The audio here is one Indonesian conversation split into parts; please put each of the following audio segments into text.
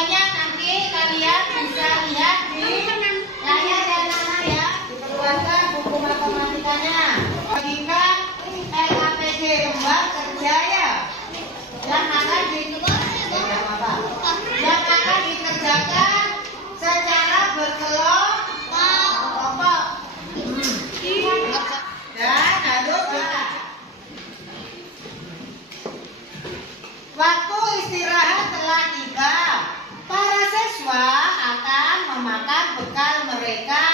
Pokoknya nanti kalian bisa lihat di layar dan mana ya, dikeluarkan buku matematikanya. Bagikan LKPD kembang kerja ya, yang akan dikerjakan secara berkelompok. Dan harus waktu istirahat telah tiba. Para siswa akan memakan bekal mereka.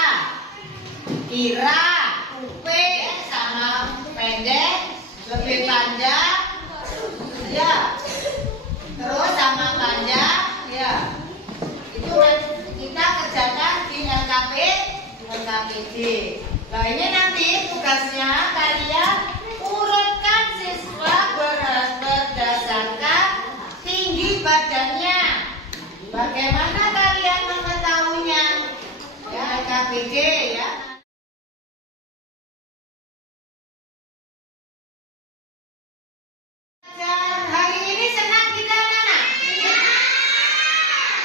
Kira, kuping, sama pendek, lebih panjang, ya. Terus sama panjang, ya. Itu kita kerjakan di LKPD. Nah ini nanti tugasnya kalian urutkan siswa berdasarkan tinggi badannya. Bagaimana kalian mengetahuinya? Ya, LKPD ya. Hari ini senang tidak, anak?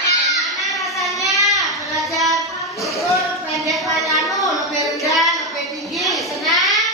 Gimana rasanya belajar ukur pendek panjang, lebih rendah, lebih tinggi? Senang?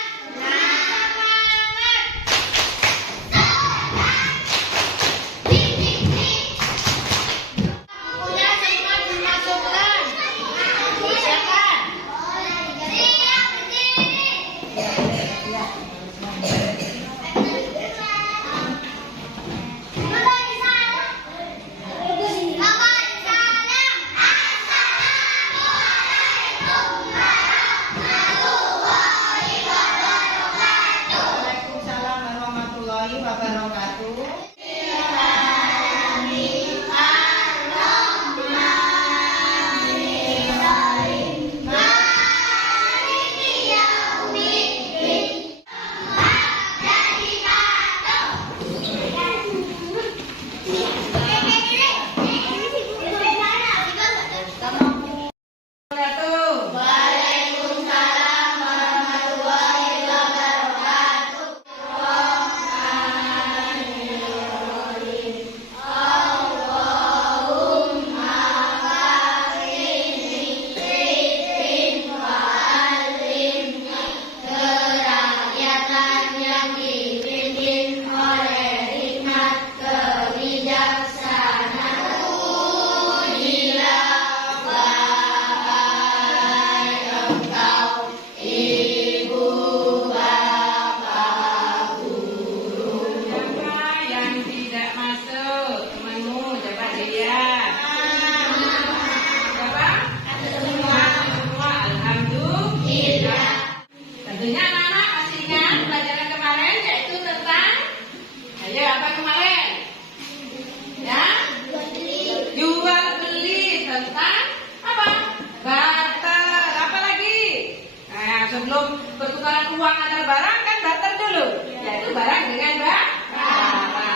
Sebelum pertukaran uang antar barang kan barter dulu, yaitu barang dengan barang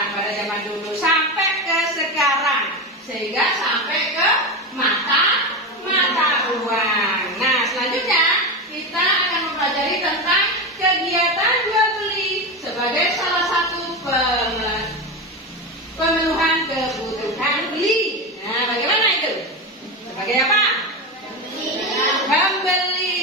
pada zaman dulu sampai ke sekarang, sehingga sampai ke mata uang. Nah selanjutnya kita akan mempelajari tentang kegiatan jual beli sebagai salah satu pemenuhan kebutuhan beli. Nah bagaimana itu? Sebagai apa? Membeli.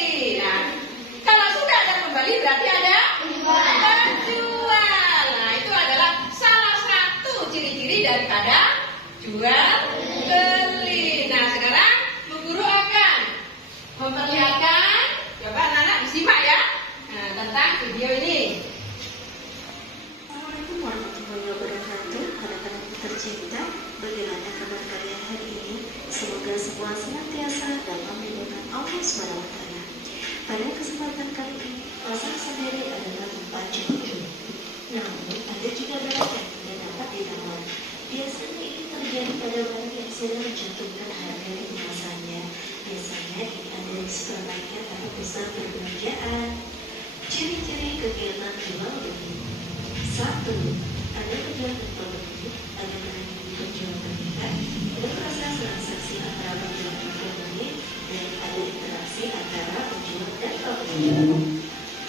Berarti ada penjual. Nah itu adalah salah satu ciri-ciri daripada jual beli. Nah sekarang Bu Guru akan memperlihatkan, coba anak-anak disimak ya, tentang video ini. Assalamualaikum warahmatullahi wabarakatuh. Anak-anak tercinta, bagaimana kabar kalian hari ini? Semoga semua senantiasa dalam lindungan Allah SWT. Pada kesempatan kali ini, pasar sendiri adalah pacu. Namun, ada juga barang yang tidak dapat ditawar. Biasanya ini terjadi pada barang yang sudah mencantumkan harga di kemasannya. Biasanya ini ada di supermarket atau pusat perbelanjaan. Ciri-ciri kegiatan jual beli. 1. Ada kegiatan produk beli, ada kegiatan penjual terlihat, ada proses transaksi antara penjual dan pembeli, dan ada interaksi antara penjual dan pembeli.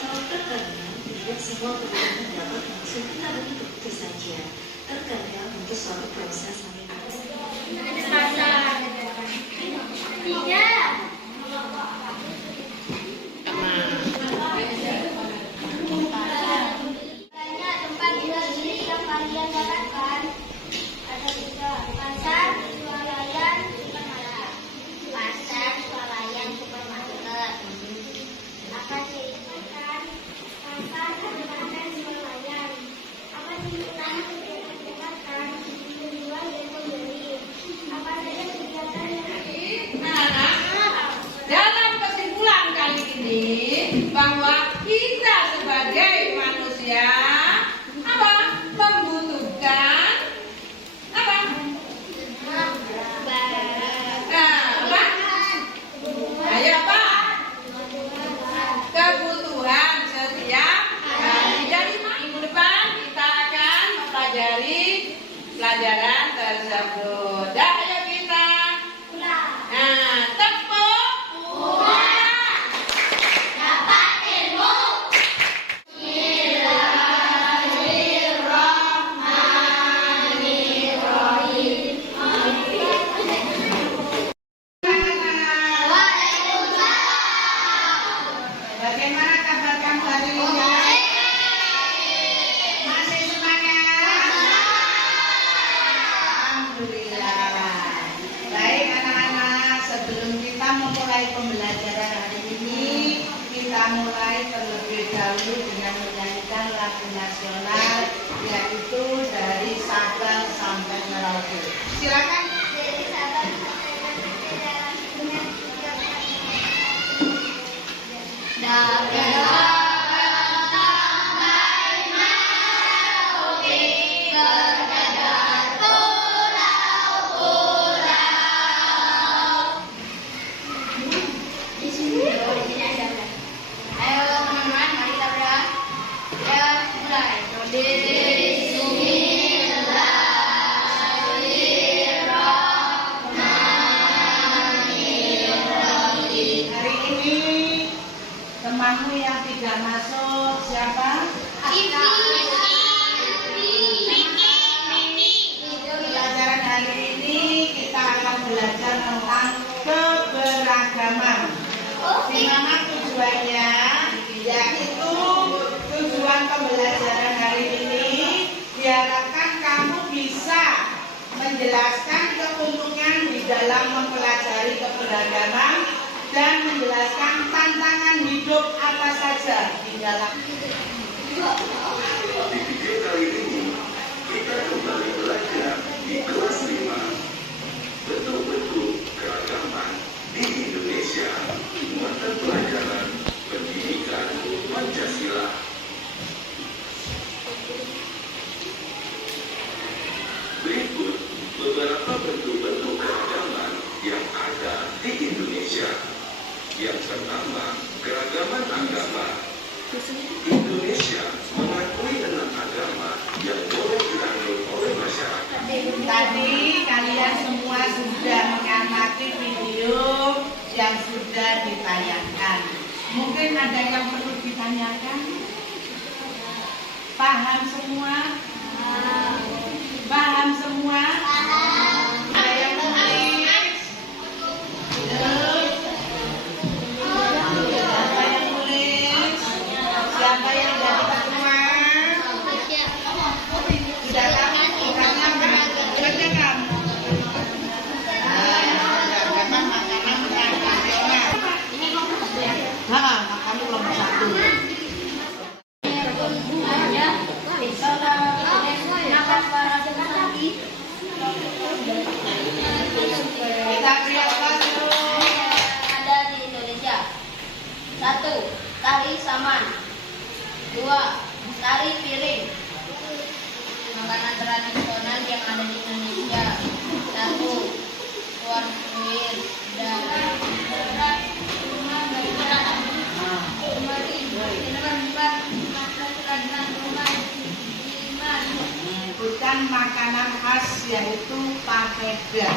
Kalau terkadang tidak semua kegiatan dapat langsung kita begitu saja. Terkadang untuk suatu proses sampai bahwa kita sebagai manusia apa? Membutuhkan apa? Apa? Ayo apa? Kebutuhan setiap hari. Jadi minggu depan kita akan mempelajari pelajaran tersebut. Dah, ayo kita. Nah, tepuk tangan. Dapat ilmu. Bagaimana kabar kamu hari ini? Masih semangat? Alhamdulillah. Baik anak-anak, sebelum kita memulai pembelajaran hari ini, kita mulai terlebih dahulu dengan menyanyikan lagu nasional, yaitu dari Sabang sampai Merauke. Silakan. Ayo teman-teman, mari kita berdoa. Ya, mulai. Hari ini temanmu yang tidak masuk siapa? Pelajaran hari ini kita akan belajar tentang keberagaman. Di mana tujuannya? Yaitu tujuan pembelajaran hari ini diharapkan kamu bisa menjelaskan keuntungan di dalam mempelajari keberagaman dan menjelaskan tantangan hidup apa saja di dalam. Di video kali ini kita kembali belajar di kelas 5 bentuk-bentuk keragaman di Indonesia, mata pelajaran pendidikan Pancasila. Berikut beberapa bentuk-bentuk keragaman yang ada di Indonesia. Yang pertama, keragaman agama. Indonesia mengakui 6 agama yang boleh dianut oleh masyarakat. Tadi kalian semua sudah mengamati video yang sudah ditayangkan. Mungkin ada yang perlu ditanyakan? Paham semua? Paham semua? Ada yang tulis? Siapa yang tulis? Siapa yang jadi ketua? Sudah kamu? Bukannya apa? Bukannya kamu? Beragam makanan yang nasional. Nah, kamu nomor 1. Kita perlihatkan dulu. Ada di Indonesia. 1. Tari saman. 2. Tari piring. Makanan tradisional yang ada di Indonesia. 1. Kuah kuir dari beras, rumah bayi, Bukan makanan khas yaitu papeda.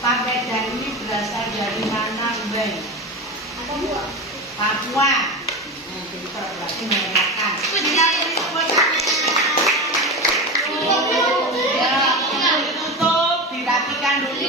Papeda ini berasal dari mana, Mbak? Papua. Pintar berarti mengenakan. Ya, ditutup, dirapikan dulu.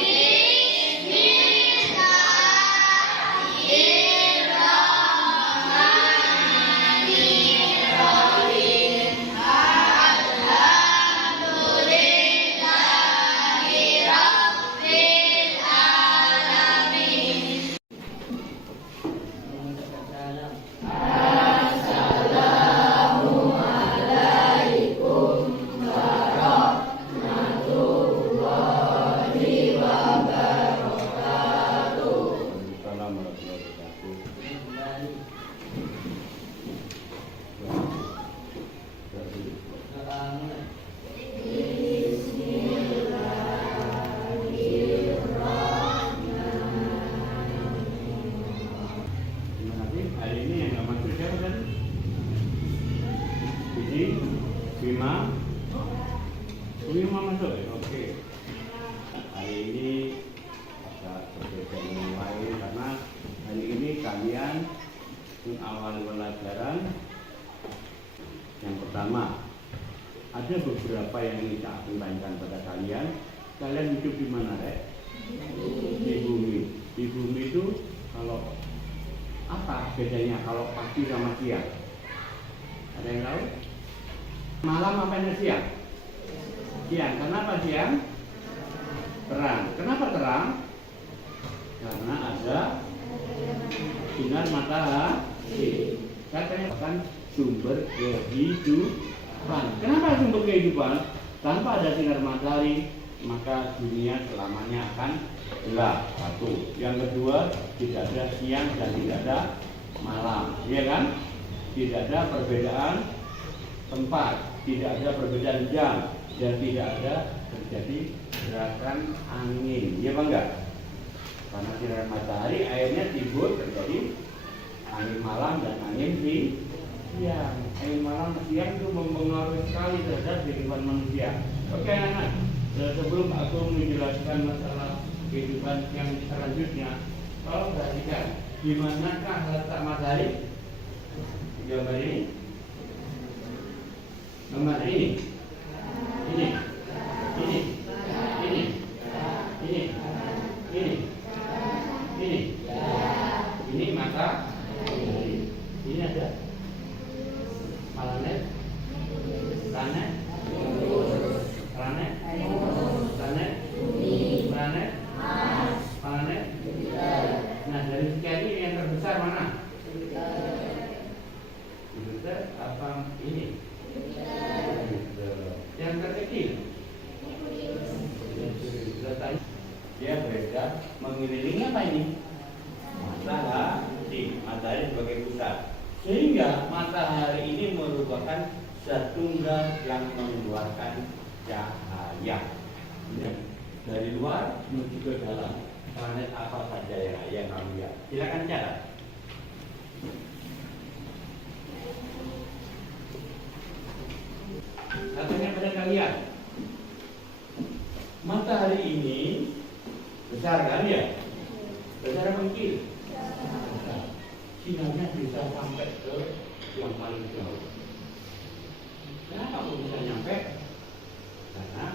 ada beberapa yang ingin saya sampaikan pada kalian. Kalian hidup di mana, Rek? Di bumi. Di bumi itu kalau apa bedanya kalau pagi sama siang? Ada yang tahu? Malam apa siang? Siang. Kenapa siang? Terang. Kenapa terang? Karena ada sinar matahari. Katanya kan sumber kehidupan. Kenapa sumber kehidupan? Tanpa ada sinar matahari, maka dunia selamanya akan gelap. Satu. Yang kedua, tidak ada siang dan tidak ada malam, iya kan? Tidak ada perbedaan tempat, tidak ada perbedaan jam, dan tidak ada terjadi gerakan angin, iya apa enggak? Karena sinar matahari, airnya timbul terjadi angin malam dan angin siang. Angin malam siang itu mempengaruhi sekali terhadap kehidupan manusia. Oke anak, sebelum aku menjelaskan masalah kehidupan yang selanjutnya, tolong perhatikan dimanakah letak matahari? Di gambar ini, gambar ini, ini, ini, ini, ini, ini matahari. Ini ada planet, planet, planet, planet, planet, planet. Nah, dari sekian ini yang terbesar mana? Jupiter apa ini? Yang terkecil? Dia berada mengelilingi apa ini? Matahari, matahari sebagai pusat. Sehingga matahari ini merupakan zat tunggal yang mengeluarkan cahaya. Dari luar menuju ke dalam. Planet apa saja yang kamu lihat? Silakan catat. Katanya pada kalian, matahari ini besar kan ya? Besar apa kecil? Sinarnya bisa sampai ke yang paling jauh. Kenapa aku bisa nyampe? Karena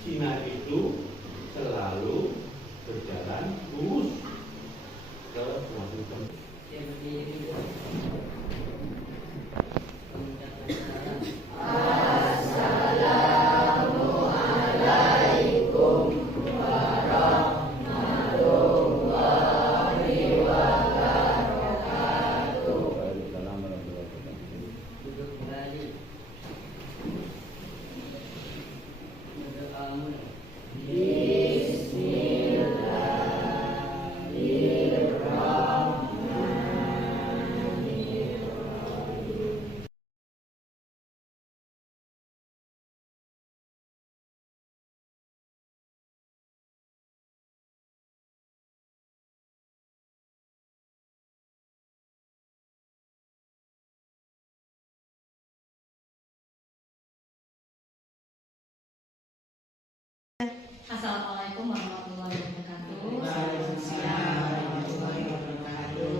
sinar itu selalu berjalan lurus ke suatu tempat. Assalamualaikum warahmatullahi wabarakatuh. Waalaikumsalam warahmatullahi wabarakatuh.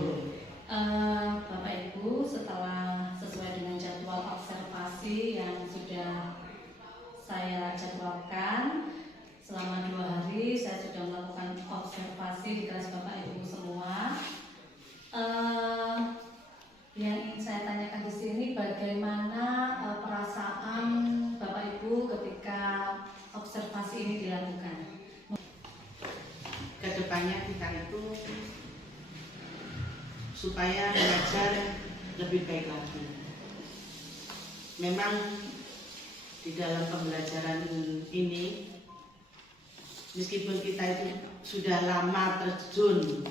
Bapak Ibu, setelah sesuai dengan jadwal observasi yang sudah saya jadwalkan selama 2 hari, saya sudah melakukan observasi di kelas Bapak Ibu semua. Yang ingin saya tanyakan di sini, bagaimana perasaan Bapak Ibu ketika observasi ini dilakukan? Kedepannya kita itu supaya belajar lebih baik lagi. Memang di dalam pembelajaran ini, meskipun kita itu sudah lama terjun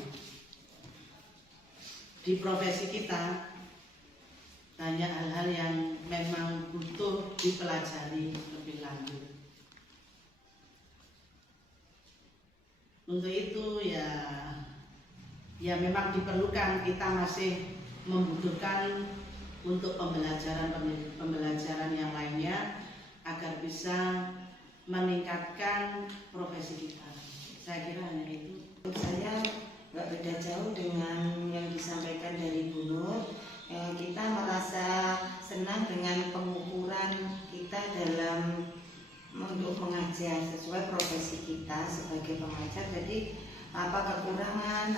di profesi kita, banyak hal-hal yang memang butuh dipelajari lebih lanjut. Untuk itu ya memang diperlukan, kita masih membutuhkan untuk pembelajaran yang lainnya agar bisa meningkatkan profesi kita. Saya kira hanya itu. Saya nggak beda jauh dengan yang disampaikan dari Bu Nur. kita merasa senang dengan pengukuran kita dalam untuk mengajar sesuai profesi kita sebagai pengajar. Jadi apa kekurangan,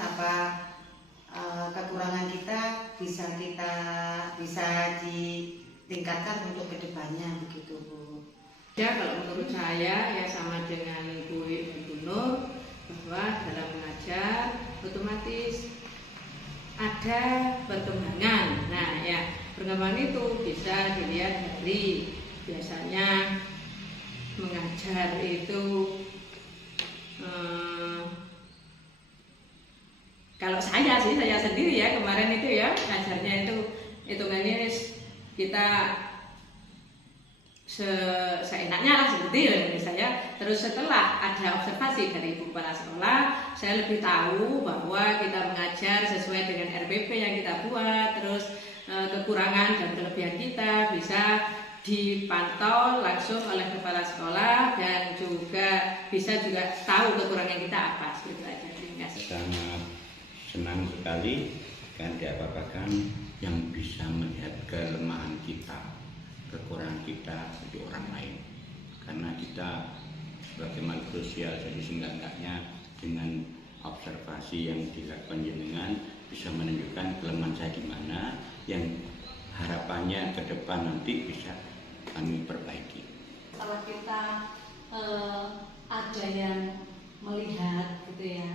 kekurangan kita bisa ditingkatkan untuk kedepannya, begitu Bu. Ya, kalau menurut saya ya sama dengan Bu Nur, bahwa dalam mengajar otomatis ada perkembangan. Nah ya, perkembangan itu bisa dilihat dari biasanya mengajar itu kalau saya sendiri ya kemarin itu ya ngajarnya itu hitungannya kita seenaknya lah seperti itu saya. Terus setelah ada observasi dari ibu kepala sekolah, saya lebih tahu bahwa kita mengajar sesuai dengan RPP yang kita buat. Terus kekurangan dan kelebihan kita bisa dipantau langsung oleh kepala sekolah dan juga bisa juga tahu kekurangan kita apa, seperti itu aja. Terima kasih. Sangat senang sekali kan diapa-apakan yang bisa melihat kelemahan kita, kekurangan kita di orang lain, karena kita sebagai makhluk sosial, jadi seenggak-enggaknya dengan observasi yang dilakukan jenengan bisa menunjukkan kelemahan saya di mana, yang harapannya ke depan nanti bisa kami perbaiki. Kalau kita ada yang melihat gitu ya,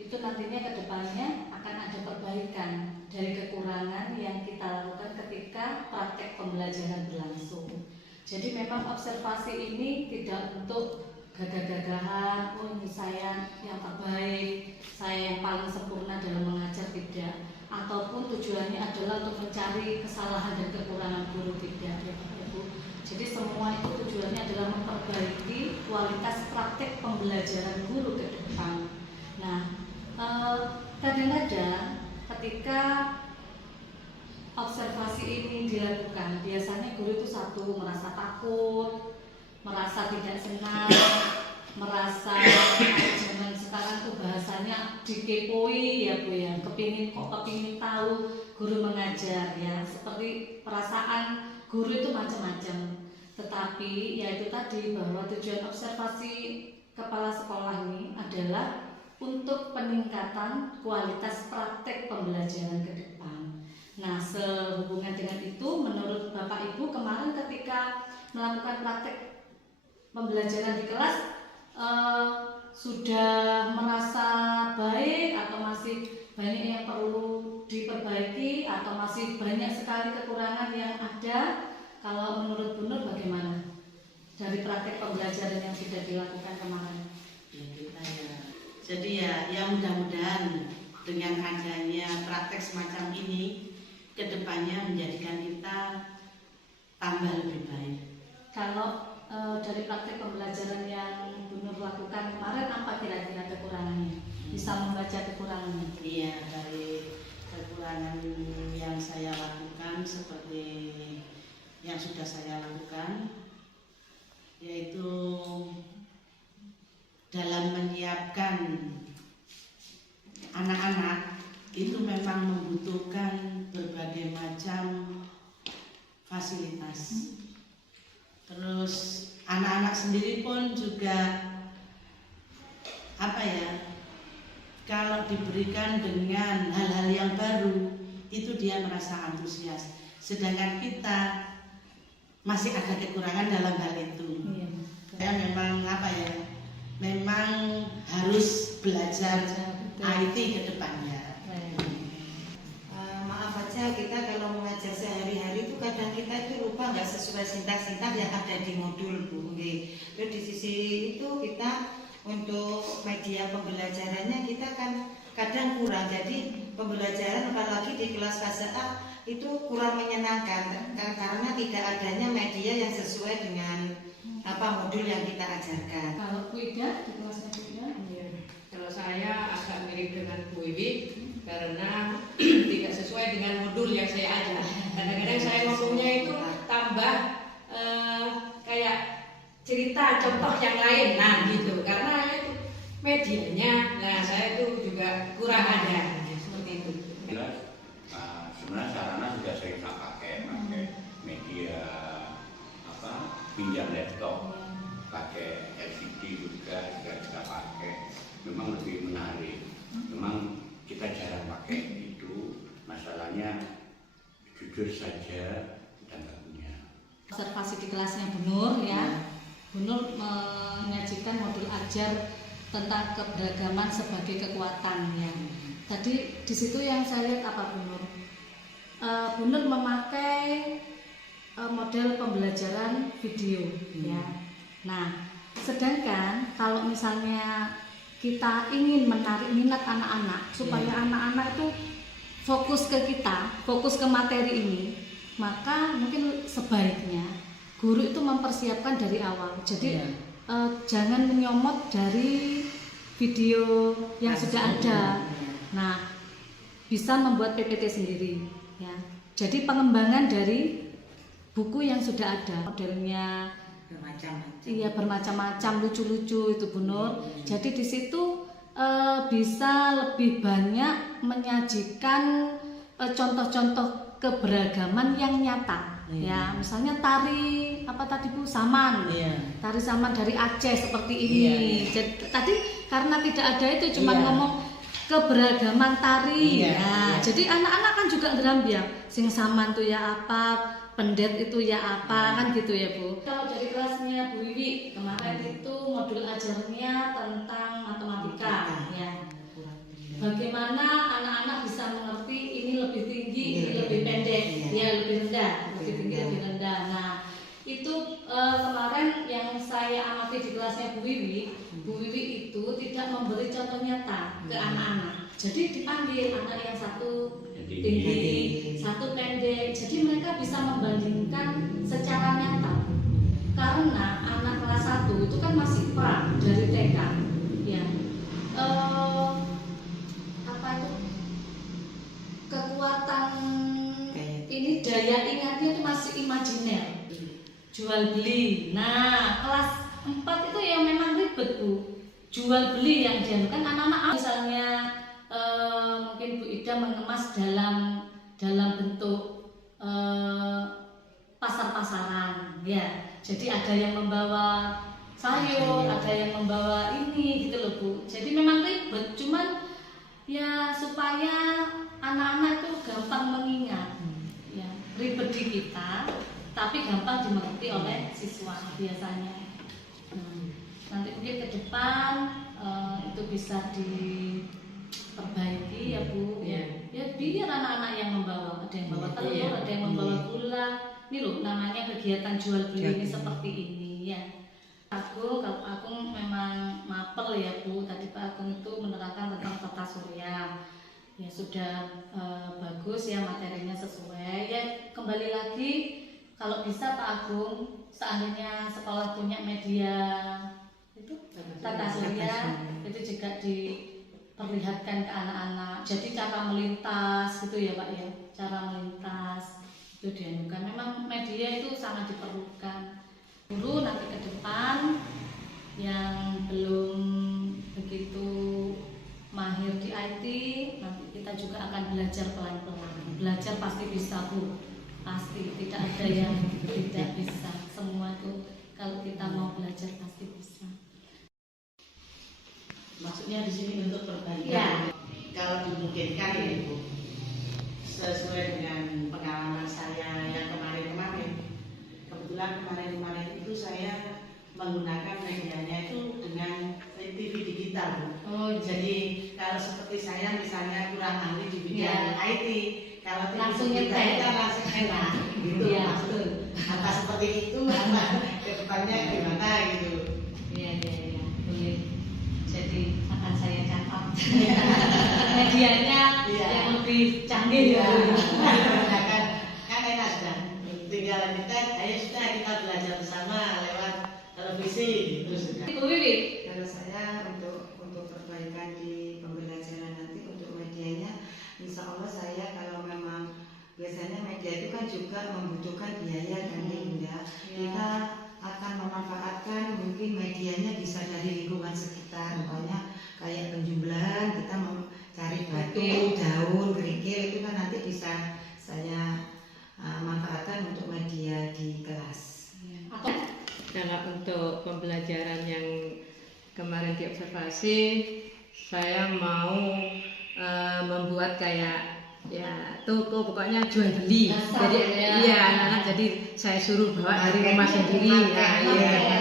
itu nantinya ke depannya akan ada perbaikan dari kekurangan yang kita lakukan ketika praktek pembelajaran berlangsung. Jadi memang observasi ini tidak untuk gagah-gagahan, oh ini saya yang terbaik, saya yang paling sempurna dalam mengajar, tidak. Ataupun tujuannya adalah untuk mencari kesalahan dan kekurangan guru, tidak ya Bapak Ibu. Jadi semua itu tujuannya adalah memperbaiki kualitas praktek pembelajaran guru ke depan. Nah, kadang-kadang ketika observasi ini dilakukan, biasanya guru itu satu merasa takut, merasa tidak senang, merasa zaman sekarang tuh bahasanya dikepoi ya Bu ya, kepingin tahu guru mengajar ya, seperti perasaan guru itu macam-macam. Tetapi ya itu tadi, bahwa tujuan observasi kepala sekolah ini adalah untuk peningkatan kualitas praktek pembelajaran ke depan. Nah, sehubungan dengan itu, menurut Bapak Ibu kemarin ketika melakukan praktek pembelajaran di kelas, sudah merasa baik atau masih banyak yang perlu diperbaiki atau masih banyak sekali kekurangan yang ada? Kalau menurut Bu Nur bagaimana dari praktek pembelajaran yang sudah dilakukan kemarin? Jadi ya mudah-mudahan dengan adanya praktek semacam ini kedepannya menjadikan kita tambah lebih baik. Kalau dari praktek pembelajaran yang Bu Nur lakukan kemarin, apa kira-kira kekurangannya? Bisa membaca kekurangannya? Iya, dari kekurangan yang saya lakukan seperti yang sudah saya lakukan, yaitu dalam menyiapkan anak-anak itu memang membutuhkan berbagai macam fasilitas. Terus anak-anak sendiri pun juga kalau diberikan dengan hal-hal yang baru itu dia merasa antusias. Sedangkan kita masih ada kekurangan dalam hal itu. Saya memang harus belajar IT ke depannya. Maaf aja, kita kalau mengajar sehari-hari itu kadang kita itu lupa nggak sesuai sintaks-sintaks yang ada di modul Bu. Terus di sisi itu kita untuk media pembelajarannya kita kan kadang kurang. Jadi pembelajaran apalagi di kelas fase A itu kurang menyenangkan karena tidak adanya media yang sesuai dengan modul yang kita ajarkan. Kalau Bu Ida di kelasnya Bu Ida? Kalau saya agak mirip dengan Bu Iwi karena tidak sesuai dengan modul yang saya ajar. Kadang-kadang saya ngomongnya itu tambah kayak cerita contoh yang lain, nah gitu, karena itu medianya, nah saya itu juga kurang ada seperti itu. Sebenarnya sarana sudah pinjam laptop, pakai LCD juga kita pakai. Memang lebih menarik. Memang kita jarang pakai itu. Masalahnya jujur saja kita nggak punya. Observasi di kelasnya Bu Nur ya. Bu Nur menyajikan modul ajar tentang keberagaman sebagai kekuatan ya. Tadi di situ yang saya lihat apa Bu Nur? Bu Nur memakai model pembelajaran video ya. Nah, sedangkan kalau misalnya kita ingin menarik minat anak-anak supaya anak-anak itu fokus ke kita, fokus ke materi ini, maka mungkin sebaiknya guru itu mempersiapkan dari awal. Jadi jangan menyomot dari video yang sudah ada. Nah, bisa membuat PPT sendiri ya. Jadi pengembangan dari buku yang sudah ada, modelnya bermacam-macam, lucu-lucu itu Bu Nur. Jadi di situ bisa lebih banyak menyajikan contoh-contoh keberagaman yang nyata. Ya, misalnya tari apa tadi Bu, saman. Tari saman dari Aceh seperti ini. Jadi, tadi karena tidak ada itu cuma ngomong keberagaman tari. Jadi anak-anak kan juga ngerambiang sing saman tuh ya apa, pendet itu ya apa, kan gitu ya Bu. Kalau dari kelasnya Bu Wiwi kemarin itu modul ajarnya tentang matematika ya. Bagaimana anak-anak bisa mengerti ini lebih tinggi, ini lebih pendek, ya lebih rendah, lebih tinggi, lebih rendah. Nah, itu kemarin yang saya amati di kelasnya Bu Wiwi itu tidak memberi contoh nyata ke anak-anak. Jadi dipanggil anak yang satu tinggi, satu pendek. Jadi mereka bisa membandingkan secara nyata. Karena anak kelas 1 itu kan masih pra dari TK, ya. Kekuatan ini daya ingatnya itu masih imajiner, jual beli. Nah, kelas 4 itu yang memang ribet Bu, jual beli yang dianukan anak-anak. Misalnya mungkin Bu Ida mengemas dalam bentuk pasar-pasaran ya. Jadi ada yang membawa sayur, ada yang membawa ini gitu loh Bu. Jadi memang ribet, cuman ya supaya anak-anak itu gampang mengingat ya, ribet di kita tapi gampang dimengerti oleh siswa biasanya. Nanti mungkin ke depan itu bisa diperbaiki ya Bu ya biar anak-anak yang membawa, ada yang membawa telur, ada yang membawa gula. Ini loh namanya kegiatan jual beli ini seperti ini ya. Kalau aku memang mapel ya Bu, tadi Pak Agung itu menerangkan tentang tata surya ya, sudah bagus ya, materinya sesuai ya. Kembali lagi kalau bisa Pak Agung, seandainya sekolah punya media itu tata surya itu juga diperlihatkan ke anak-anak. Jadi cara melintas gitu ya Pak ya, cara melintas itu dianukan. Memang media itu sangat diperlukan. Guru nanti ke depan yang belum begitu mahir di IT, nanti kita juga akan belajar pelan-pelan. Belajar pasti bisa Bu, pasti tidak ada yang tidak bisa. Semua itu kalau kita mau belajar pasti bisa. Maksudnya di sini untuk perbaikan. Ya. Kalau dimungkinkan ya Bu, sesuai dengan pengalaman saya yang kemarin-kemarin. Kebetulan kemarin-kemarin itu saya menggunakan medianya itu dengan TV digital. Jadi kalau seperti saya misalnya kurang ahli di bidang IT, kalau langsung TV digital kita langsung enak gitu. Iya, betul. Apa seperti itu, apa kedepannya gimana gitu. Iya, boleh. Jadi akan saya catat medianya yang lebih canggih ya. Kan enak sudah. Tinggal lanjutkan, ayo sudah kita belajar bersama lewat televisi gitu sudah. Bu Wiwi, Kalau saya untuk perbaikan di pembelajaran nanti untuk medianya, insya Allah saya kalau memang biasanya media itu kan juga membutuhkan biaya kan ya. Kita akan memanfaatkan mungkin medianya bisa dari lingkungan sekitar, umpamanya kayak penjumlahan kita mau cari batu, daun, kerikil itu kan nanti bisa saya manfaatkan untuk media di kelas. dalam untuk pembelajaran yang kemarin diobservasi, saya mau membuat kayak ya toko, pokoknya jual beli. Dasar, Jadi ya. iya anak-anak, jadi saya suruh bawa dari rumah sendiri.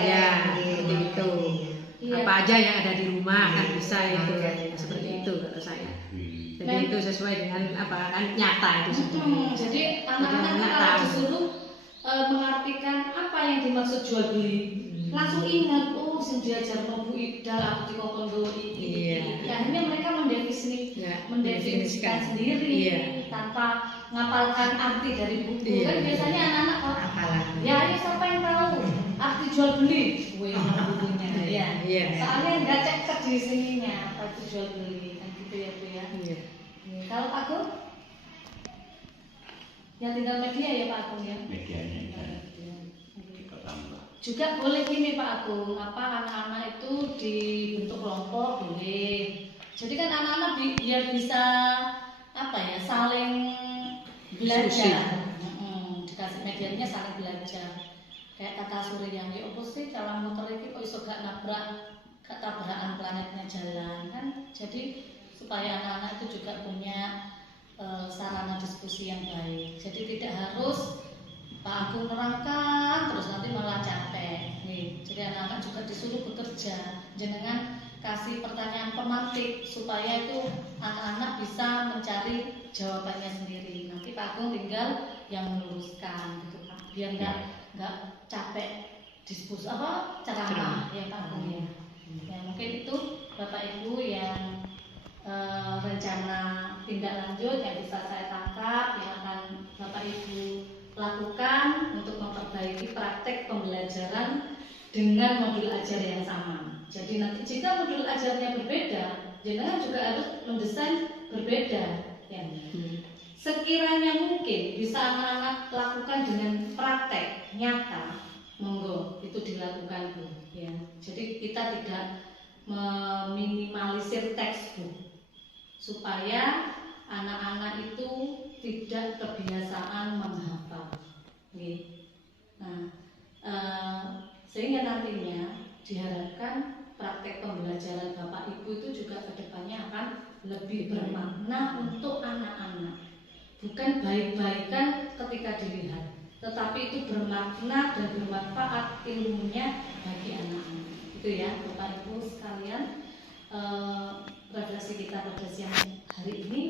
Ya seperti itu. Iya. Apa aja yang ada di rumah kan bisa itu, seperti itu kalau saya. Jadi itu sesuai dengan apa kan nyata itu sebenarnya. Jadi anak-anak Jadi, kalau tahu. disuruh mengartikan apa yang dimaksud jual beli, langsung ingat, oh sing diajar Bu Ida atau di Kokondo ini. Iya. Ya, akhirnya mereka mendefinisikan sendiri tanpa ngapalkan arti dari buku. Kan biasanya anak-anak ya ini siapa yang tahu arti jual beli? Wih, bukunya ya. Soalnya nggak cek di sininya apa itu jual beli kan gitu ya Bu ya. Kalau Pak Agung, yang tinggal media ya Pak Agung ya. Medianya kita tambah. Juga boleh gini Pak Agung, apa anak-anak itu dibentuk kelompok boleh. Jadi kan anak-anak biar bisa apa ya saling belajar. Dikasih medianya saling belajar. Kayak kata Surya, ya apa sih cara motor ini kok iso gak tabrakan planetnya jalan kan. Jadi supaya anak-anak itu juga punya sarana diskusi yang baik. Jadi tidak harus Pak Agung nerangkan terus nanti malah capek. Nih, jadi anak-anak juga disuruh bekerja. Jenengan kasih pertanyaan pemantik supaya itu anak-anak bisa mencari jawabannya sendiri. Nanti Pak Agung tinggal yang meluruskan gitu Pak. Biar nggak capek diskusi ceramah ya Pak Agung ya. Ya mungkin itu Bapak Ibu yang rencana tindak lanjut yang bisa saya tangkap yang akan Bapak Ibu lakukan untuk memperbaiki praktek pembelajaran dengan modul ajar yang sama. Jadi nanti jika modul ajarnya berbeda, jenengan juga harus mendesain berbeda. Ya. Sekiranya mungkin bisa anak-anak lakukan dengan praktek nyata, monggo itu dilakukan Bu. Ya. Jadi kita tidak meminimalisir textbook supaya anak-anak itu tidak kebiasaan menghafal. Nah, sehingga nantinya diharapkan praktek pembelajaran Bapak Ibu itu juga kedepannya akan lebih bermakna untuk anak-anak. Bukan baik-baikan ketika dilihat, tetapi itu bermakna dan bermanfaat ilmunya bagi anak-anak. Itu ya Bapak Ibu sekalian, refleksi kita pada siang hari ini.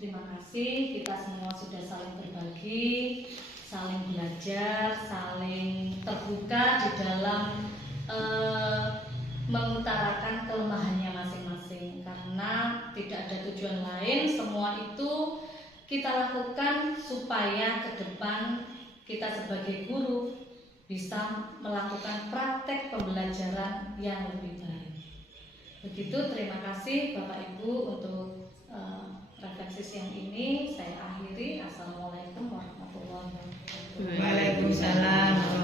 Terima kasih, kita semua sudah saling berbagi, saling belajar, saling terbuka di dalam mengutarakan kelemahannya masing-masing. Karena tidak ada tujuan lain, semua itu kita lakukan supaya ke depan kita sebagai guru bisa melakukan praktek pembelajaran yang lebih baik. Begitu, terima kasih Bapak Ibu untuk refleksi siang ini. Saya akhiri. Assalamualaikum warahmatullahi wabarakatuh. Waalaikumsalam.